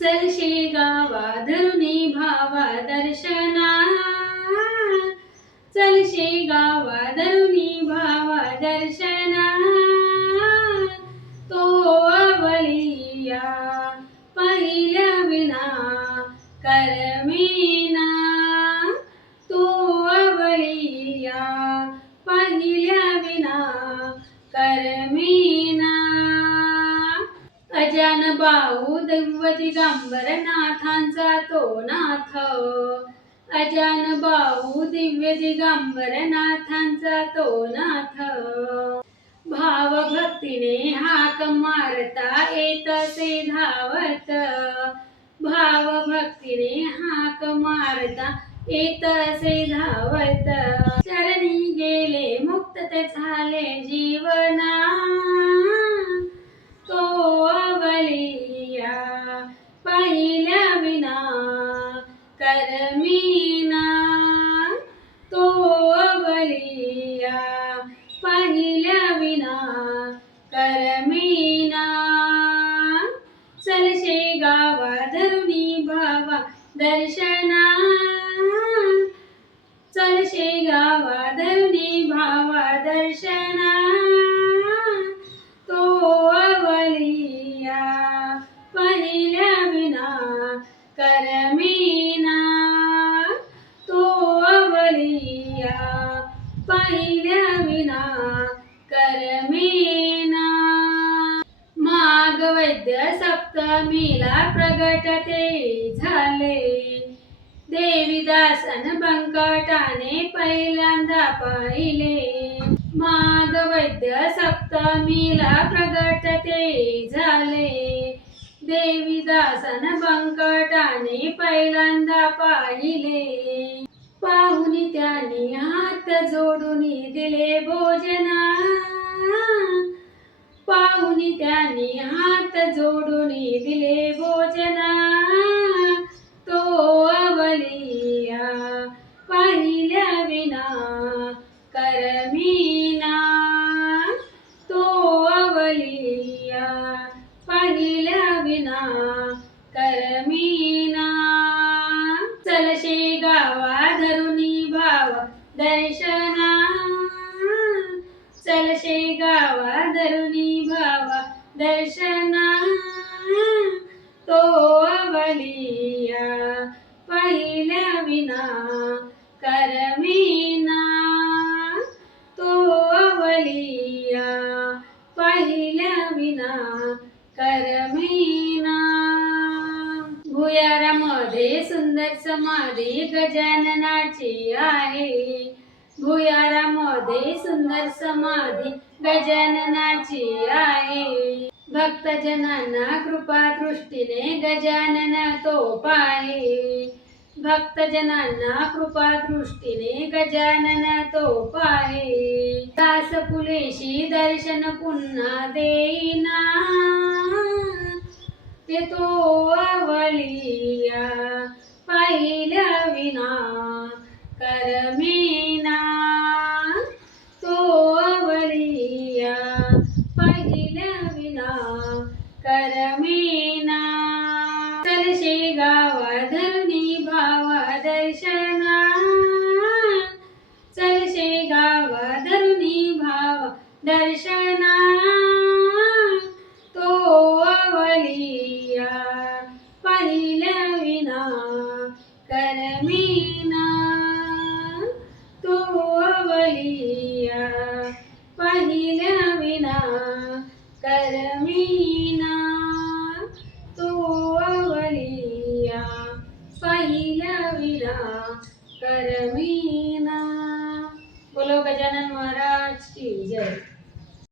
चल शेगावा धरुनी भावा दर्शना, चल शेगावा धरुनी भावा दर्शना, तो अवलिया पाहिल्या विना करमेना, तो अवलिया पाहिल्या विना करमेना. अजान बाहू दिव्य दिगंबर नाथांचा तो नाथ, अजान बाहू दिव्य दिगंबर नाथांचा तो नाथ. भाव भक्तीने हाक मारता येतसे धावत, भाव भक्तीने हाक मारता येतसे धावत. चरणी गेले मुक्त ते झाले जीवना, तो अवलिया पाहिल्या विना करमेना, तो अवलिया पाहिल्या विना करमेना. चल शेगावा धरुनी भावा दर्शना, चल शेगावा धरुनी भावा दर्शना, तो अवलिया पाहिल्या विना करमेना, तो अवलिया पाहिल्या विना करमेना. माघ वैद्य सप्तमीला प्रगट ते झाले, देवीदासन बंकटाने पहिल्यांदा पाहिले. माघ वैद्य सप्तमीला प्रगट ते झाले, देवीदासन बंकटाने पहिल्यांदा पाहिले. पाहुनी त्याने हात जोडून दिले भोजना, पाहुनी त्याने हात जोडून दिले भोजना, तो अवलिया पाहिल्या विना करमेना, तो अवलिया पाहिल्या विना करमेना. चल शेगावा धरुनी भावा दर्शना, चल शेगावा धरुनी भावा दर्शना, तो अवलिया पाहिल्या विना करमेना, तो अवलिया पाहिल्या विना करमेना. भुयारामध्ये सुंदर समाधी गजाननाची आहे, भुयारामध्ये सुंदर समाधी गजाननाची आहे. भक्तजनांना कृपा दृष्टीने गजानन तो पाहे, भक्तजनांना कृपा दृष्टीने गजानन तो पाहे. दास फुलेशी दर्शन पुन्हा देईना, ते तो अवलिया पाहिल्या विना करमेना, तो अवलिया पाहिल्या विना करमेना. चल शेगावा धरुनी भावा दर्शना, चल शेगावा धरुनी भावा दर्शना, तो अवलिया पाहिल्या विना करमेना, तो अवलिया पाहिल्या विना करमेना, तो अवलिया पाहिल्या विना करमेना. बोलो गजानन महाराज की जय.